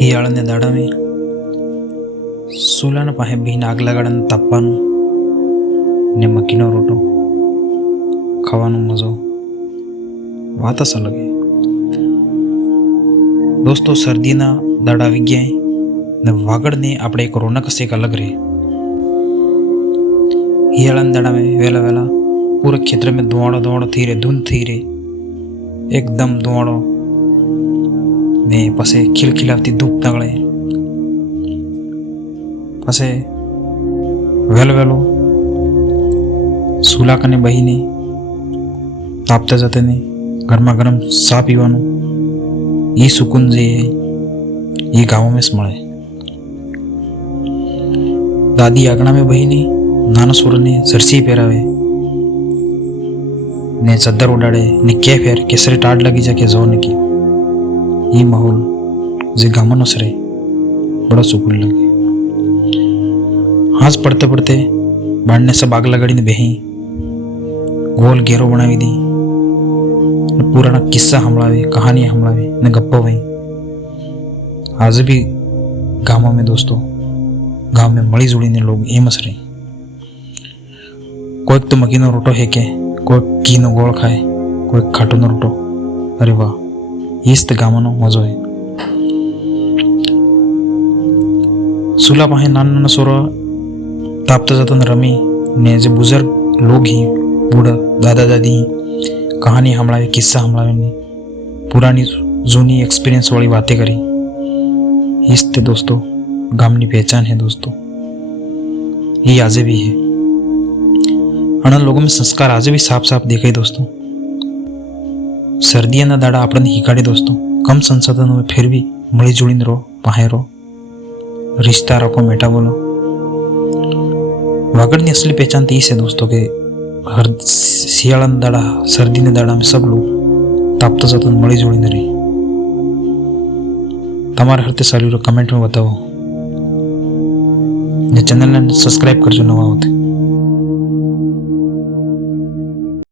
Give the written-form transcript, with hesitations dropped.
હિયાળાને દાડામાં ચૂલાના પાસે બેહીને આગ લગાડીને તાપવાનું ને મકીનો રોટો ખાવાનો મજો વાત જ અલગ છે દોસ્તો. શરદીના દાડા આવી ગયા ને વાગડને આપણે એક રોનક હશે એક અલગ રહે. હિયાળાના દાડામાં વહેલા વહેલા पूरे क्षेत्र में धुआड़ो थी रहे, धुंध थी रही एकदम धुआड़ो ने पसे खिलखिलाती धूप नगड़े पसे वेलो वेलो सूला कने बहीने तापते जाते ने गरमा गरम सा पीवानु ये सुकून जे ये गाँव में स्मळे. दादी आगना में बहीने नाना सूर ने जर्सी पहरावे ने चद्दर उड़ाड़े ने क्या फेर केसरे टाड़ लगी जाके जोर की ये माहौल जे गामनो सरे बड़ा सुकून लगे. हाथ पड़ते पड़ते बाढ़ने सब आग लगाड़ी ने बेही गोल घेरो बनावी दी ने पुराना किस्सा हमलावे कहानी हमलावे ने गप्पो वही. आज भी गाँव में दोस्तों गाँव में मड़ी जुड़ी ने लोग एमस रहे. कोई तो मकीनो रोटो है के कोई घी नो गोल खाए कोई खाटो नो रोटो. अरे वाह इस तो गामनो मजो है. सूला पाहे नाना नाना सोरा तापता जाता रमी ने जे बुजुर्ग लोग ही बूढ़ा दादा दादी कहानी हमलावे किस्सा हमलावे ने पुरानी जूनी एक्सपीरियंस वाली बातें करी. इस ते दोस्तों गामनी पहचान है दोस्तों. ये आज भी है. अन लोगों में संस्कार आज भी साफ साफ देखाई दोस्तों. सर्दियाना दाड़ा आपने हिकाड़े दोस्तों. कम संसाधनों में फिर भी मળી जुड़ीने रहो, पाहे रहो, रिश्ता रखो, मेटा बोलो. वागड़ असली पहचान तो है दोस्तों के हर शियाळाना दाड़ा सर्दीना दाड़ा में सब लोग तापता जाता मળી जुड़ीने रही. तमारे हरते सारी कमेंट में बताओ. चैनल ने सब्सक्राइब करजो नवा होते.